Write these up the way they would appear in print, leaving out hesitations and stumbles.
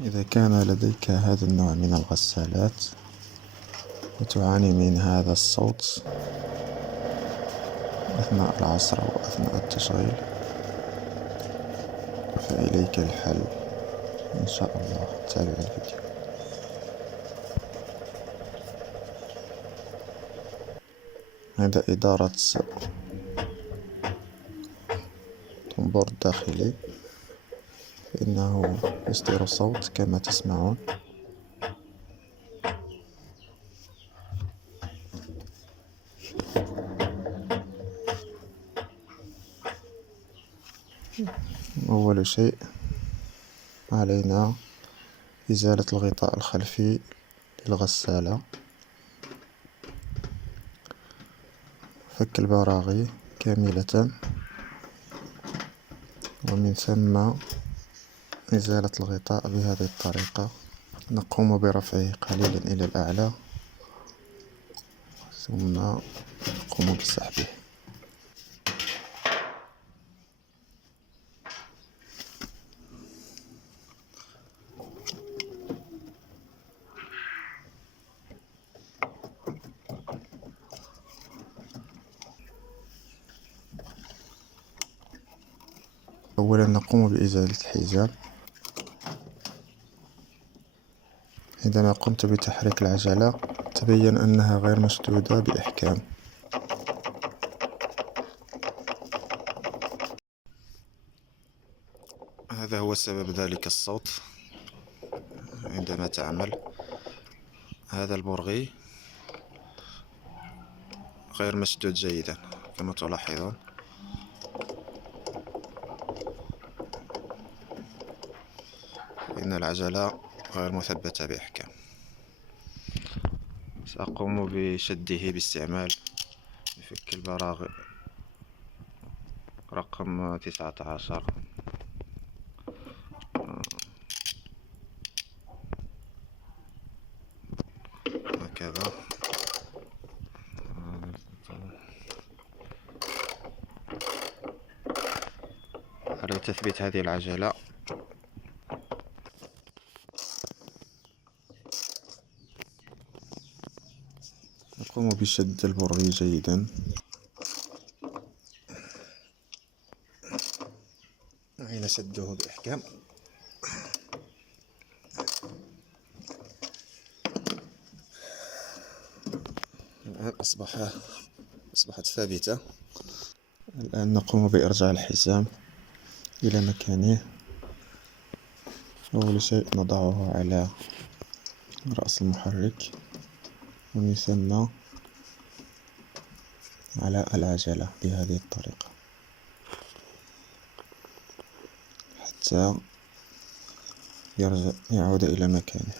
إذا كان لديك هذا النوع من الغسالات وتعاني من هذا الصوت أثناء العصر أو أثناء التشغيل، فإليك الحل إن شاء الله. تابع الفيديو. هذا إدارة طنبور الداخلي، فإنه يصدر صوت كما تسمعون. أول شيء علينا إزالة الغطاء الخلفي للغسالة، فك البراغي كاملة، ومن ثم إزالة الغطاء بهذه الطريقة. نقوم برفعه قليلا إلى الأعلى ثم نقوم بسحبه. أولا نقوم بإزالة الحزام. عندما قمت بتحريك العجلة تبين أنها غير مشدودة بإحكام. هذا هو سبب ذلك الصوت عندما تعمل. هذا البرغي غير مشدود جيدا كما تلاحظون. إن العجلة غير مثبتة بإحكام. سأقوم بشده باستعمال مفك البراغي رقم 19 هكذا. على تثبيت هذه العجلة نقوم بشد البرغي جيدا. أين شده بإحكام. الآن أصبحت ثابتة. الآن نقوم بإرجاع الحزام إلى مكانه. أول شيء نضعه على رأس المحرك، ومن ثم على العجلة بهذه الطريقة حتى يعود إلى مكانه.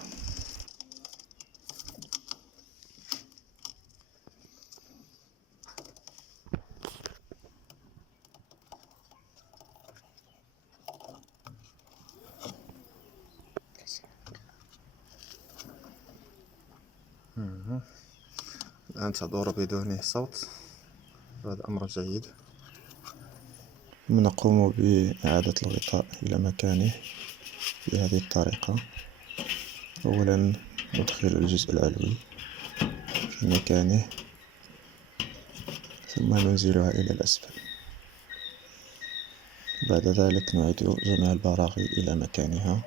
الآن تدور بدون صوت، هذا أمر جيد. نقوم بإعادة الغطاء إلى مكانه بهذه الطريقة. أولا ندخل الجزء العلوي في مكانه، ثم ننزلها إلى الأسفل. بعد ذلك نعيد جميع البراغي إلى مكانها.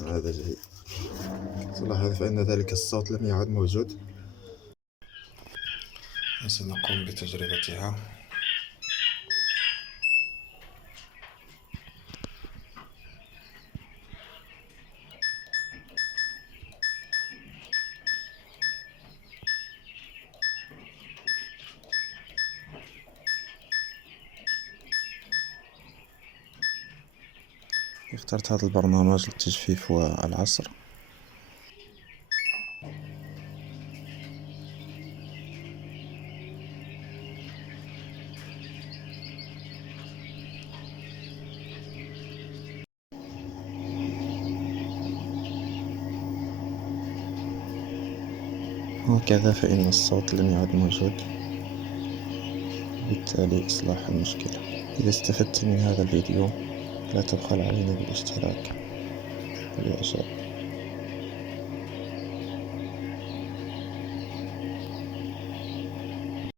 هذا جيد. تلاحظ فإن ذلك الصوت لم يعد موجود. سنقوم بتجربتها. اخترت هذا البرنامج للتجفيف والعصر. وهكذا فإن الصوت لن يعد موجود، وبالتالي إصلاح المشكلة. إذا استفدت من هذا الفيديو لا تبخل علينا بالاشتراك والإعجاب.